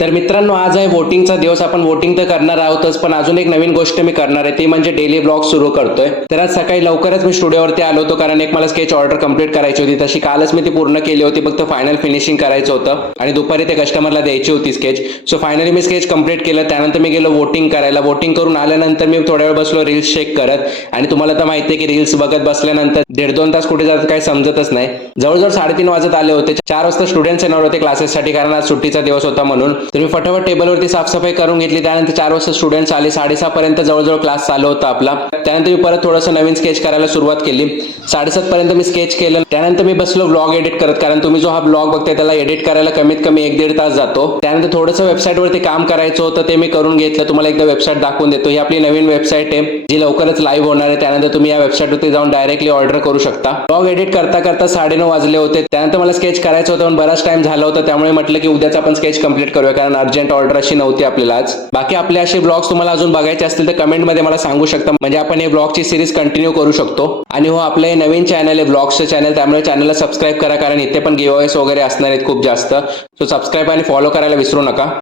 तर मित्रांनो, आज आहे वोटिंगचा दिवस. आपण वोटिंग तर करणार आहोतच, पण अजून एक नवीन गोष्ट मी करणार आहे, ती म्हणजे डेली ब्लॉग सुरू करतोय. तर आज सकाळी लवकरच मी स्टुडिओवरती आलो होतो, कारण एक मला स्केच ऑर्डर कंप्लीट करायची होती. तशी कालच मी ती पूर्ण केली होती, फक्त फायनल फिनिशिंग करायचं होतं आणि दुपारी ते कस्टमरला द्यायची होती स्केच. सो फायनली मी स्केच कंप्लीट केलं. त्यानंतर मी गेलो वोटिंग करायला. वोटिंग करून आल्यानंतर मी थोड्या वेळ बसलो रील्स चेक करत. आणि तुम्हाला तर माहिती आहे की रील्स बघत बसल्यानंतर 1.5-2 तास कुठे जातात काही समजतच नाही. जवळजवळ 3:30 वाजत आले होते. 4 वाजता स्टुडंट्स येणार होते क्लासेससाठी, कारण आज सुट्टीचा दिवस होता म्हणून. तर मी फटाफट टेबलवरती साफसफाई करून घेतली. त्यानंतर 4 वाजता स्टुडंट्स आले. 6:30 पर्यंत जवळजवळ क्लास चालू होता आपला. त्यानंतर मी परत थोडंसं नवीन स्केच करायला सुरुवात केली. 7:30 पर्यंत मी स्केच केलं. त्यानंतर मी बसलो ब्लॉग एडिट करत, कारण तुम्ही जो हा ब्लॉग बघताय त्याला एडिट करायला कमीत कमी 1-1.5 तास जातो. त्यानंतर थोडंसं वेबसाईटवरती काम करायचं होतं, ते मी करून घेतलं. तुम्हाला एकदा वेबसाईट दाखवून देतो. ही आपली नवीन वेबसाईट आहे, जी लवकरच लाईव्ह होणार आहे. त्यानंतर तुम्ही या वेबसाईटवरती जाऊन डायरेक्टली ऑर्डर करू शकता. ब्लॉग एडिट करता करता 9:30 वाजले होते. त्यानंतर मला स्केच करायचं होतं, पण बराच टाइम झाला होता. त्यामुळे म्हटलं की उद्याच आपण स्केच कंप्लीट करूया, कारण अर्जंट ऑर्डर अशी नव्हती आपल्याला आज. बाकी आपले असे ब्लॉग्स तुम्हाला अजून बघायचे असतील तर कमेंटमध्ये मला सांगू शकता, म्हणजे आपण हे ब्लॉगची सिरीज कंटिन्यू करू शकतो. आणि हो, आपलं हे नवीन चॅनल आहे, ब्लॉग्सचं चॅनल, त्यामुळे चॅनलला सबस्क्राईब करा, कारण इथे पण गिव्हअवेज वगैरे असणार आहेत खूप जास्त. सो सबस्क्राईब आणि फॉलो करायला विसरू नका.